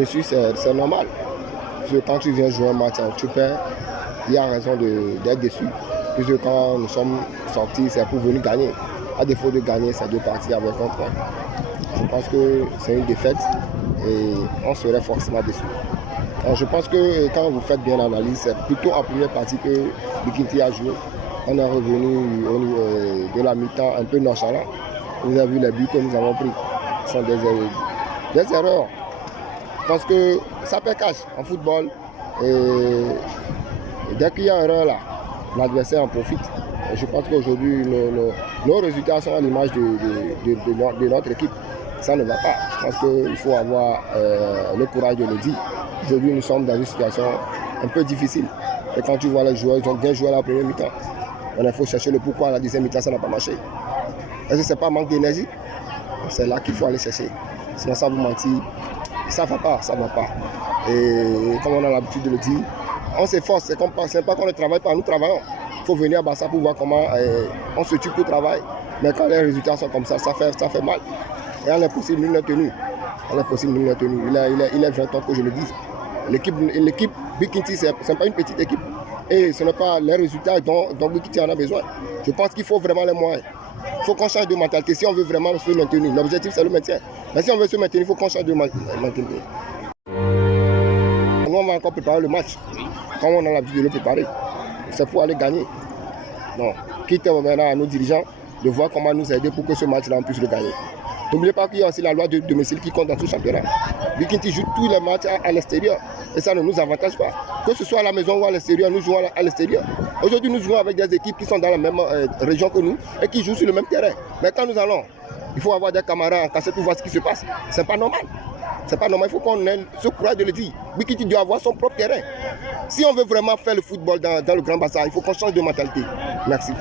déçu, c'est normal. Parce que quand tu viens jouer un match, tu perds, il y a raison d'être déçu. Puisque quand nous sommes sortis, c'est pour venir gagner. À défaut de gagner, c'est de partir avec un point. Je pense que c'est une défaite et on serait forcément déçu. Alors je pense que quand vous faites bien l'analyse, c'est plutôt en première partie que Bikinti a joué. On est revenu au niveau de la mi-temps un peu nonchalant. Vous avez vu les buts que nous avons pris. Ce sont des erreurs. Je pense que ça peut cacher en football. Et dès qu'il y a erreur là, l'adversaire en profite. Et je pense qu'aujourd'hui, nos résultats sont à l'image de notre équipe. Ça ne va pas. Je pense qu'il faut avoir le courage de le dire. Aujourd'hui, nous sommes dans une situation un peu difficile. Et quand tu vois les joueurs, ils ont bien joué à la première mi-temps. Il faut chercher le pourquoi à la deuxième mi-temps, ça n'a pas marché. Est-ce que ce n'est pas manque d'énergie? C'est là qu'il faut aller chercher. Sinon, ça vous mentir. Ça ne va pas, ça ne va pas. Et comme on a l'habitude de le dire, on s'efforce. C'est pas qu'on ne travaille pas, nous travaillons. Il faut venir à Bassa pour voir comment on se tue pour le travail. Mais quand les résultats sont comme ça fait mal. Et on est possible, nul n'est tenu. On est possible, nul n'est tenu. Il est 20 ans que je le dise. L'équipe Bikinti, ce n'est pas une petite équipe. Et ce n'est pas les résultats dont Bikinti en a besoin. Je pense qu'il faut vraiment les moyens. Il faut qu'on change de mentalité si on veut vraiment se maintenir. L'objectif, c'est le maintien. Mais si on veut se maintenir, il faut qu'on change de mentalité. Nous, on va encore préparer le match. Quand on a l'habitude de le préparer, c'est pour aller gagner. Non. Quitte maintenant à nos dirigeants de voir comment nous aider pour que ce match-là, on puisse le gagner. N'oubliez pas qu'il y a aussi la loi de domicile qui compte dans tout championnat. Bikinti joue tous les matchs à l'extérieur. Et ça ne nous avantage pas. Que ce soit à la maison ou à l'extérieur, nous jouons à l'extérieur. Aujourd'hui, nous jouons avec des équipes qui sont dans la même région que nous et qui jouent sur le même terrain. Mais quand nous allons, il faut avoir des camarades en cachette pour voir ce qui se passe. C'est pas normal. C'est pas normal. Il faut qu'on ait ce courage de le dire. Bikinti doit avoir son propre terrain. Si on veut vraiment faire le football dans le Grand Bassam, il faut qu'on change de mentalité. Merci.